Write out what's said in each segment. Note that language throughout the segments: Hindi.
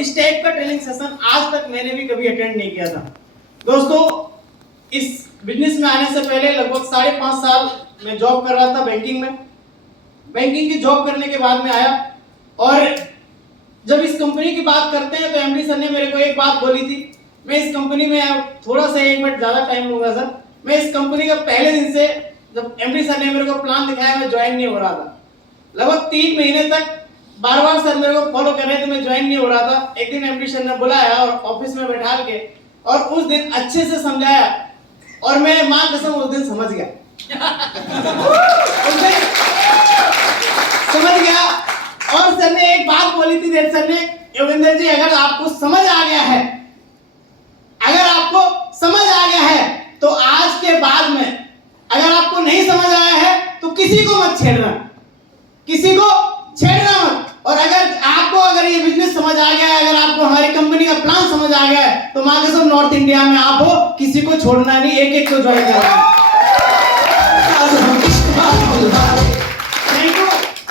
इस टाइप का ट्रेनिंग सेशन आज तक मैंने भी कभी अटेंड नहीं किया था। दोस्तों, इस बिजनेस में आने से पहले लगभग 5.5 साल मैं जॉब कर रहा था बैंकिंग में। बैंकिंग की जॉब करने के बाद में आया, और जब इस कंपनी की बात करते हैं तो एमडी सर ने मेरे को एक बात बोली थी। मैं इस कंपनी में थोड़ा सा 1 मिनट ज़्यादा टाइम लूँगा सर। मैं इस कंपनी का पहले दिन से जब एमडी सर ने मेरे को प्लान दिखाया मैं ज्वाइन नहीं हो रहा था। लगभग 3 महीने तक बार बार सर मेरे को फॉलो कर रहे थे, मैं ज्वाइन नहीं हो रहा था। एक दिन एमडी सर ने बुलाया और ऑफिस में बैठा के और उस दिन अच्छे से समझाया, और मैं मां कसम उस दिन समझ गया। उस दिन समझ गया। और सर ने एक बात बोली थी, सर ने, योगेंद्र जी, अगर आपको समझ आ गया है, अगर आपको समझ आ गया है तो आज के बाद में अगर आपको नहीं समझ आया है तो किसी को मत छेड़ना, किसी को छेड़ना मत। और अगर ये बिजनेस समझ आ गया है, अगर आपको हमारी कंपनी का प्लान समझ आ गया है, तो मां कसम नॉर्थ इंडिया में आप हो, किसी को छोड़ना नहीं, एक एक को ज्वाइन करना।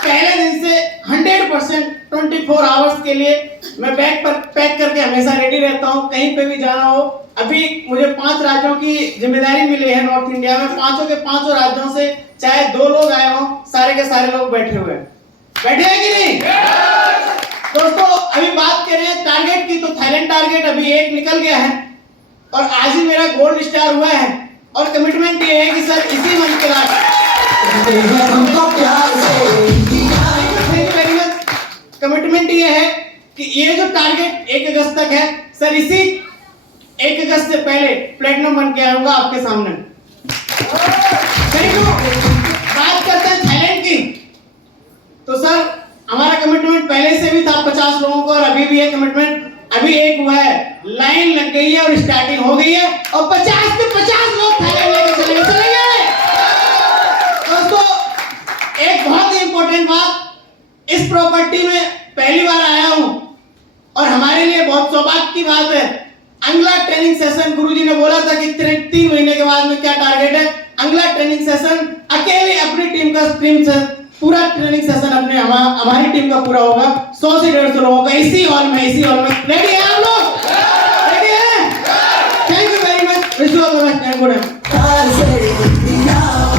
पहले दिन से 100% 24 आवर्स के लिए मैं बैग पर पैक करके हमेशा रेडी रहता हूँ, कहीं पे भी जाना हो। अभी मुझे 5 राज्यों की जिम्मेदारी मिली है नॉर्थ इंडिया में। 5 के 5 राज्यों से चाहे 2 लोग आए हों, सारे के सारे लोग बैठे हुए हैं। बैठे हैं कि नहीं? दोस्तों, अभी बात करें टारगेट की, तो थाईलैंड टारगेट अभी 1 निकल गया है और आज ही मेरा गोल्ड स्टार हुआ है। और कमिटमेंट ये है कि सर इसी मंथ के बाद कमिटमेंट ये है कि ये जो टारगेट 1 अगस्त तक है, सर इसी 1 अगस्त से पहले प्लेटिनम बन के आऊंगा आपके सामने। बात करते हैं थाईलैंड की, तो सर हमारा कमिटमेंट पहले से भी था 50 लोगों को, और अभी भी है कमिटमेंट। अभी 1 हुआ है, लाइन लग गई है और स्टार्टिंग हो गई है, और 50 के 50 लोग थाईलैंड लेके चलेंगे। दोस्तों, एक बहुत ही इंपॉर्टेंट बात, इस प्रॉपर्टी में पहली बार आया हूं और हमारे लिए बहुत सौभाग्य की बात है। अगला ट्रेनिंग सेशन, गुरुजी ने बोला था कि 3 महीने के बाद में क्या टारगेट है, अगला ट्रेनिंग सेशन अकेले अपनी टीम का पूरा ट्रेनिंग सेशन हमारी टीम का पूरा होगा, 100 से 150 लोगों का, इसी हॉल में। रेडी हैं आप लोग? रेडी हैं? Thank you very much. Wish you all the best and good.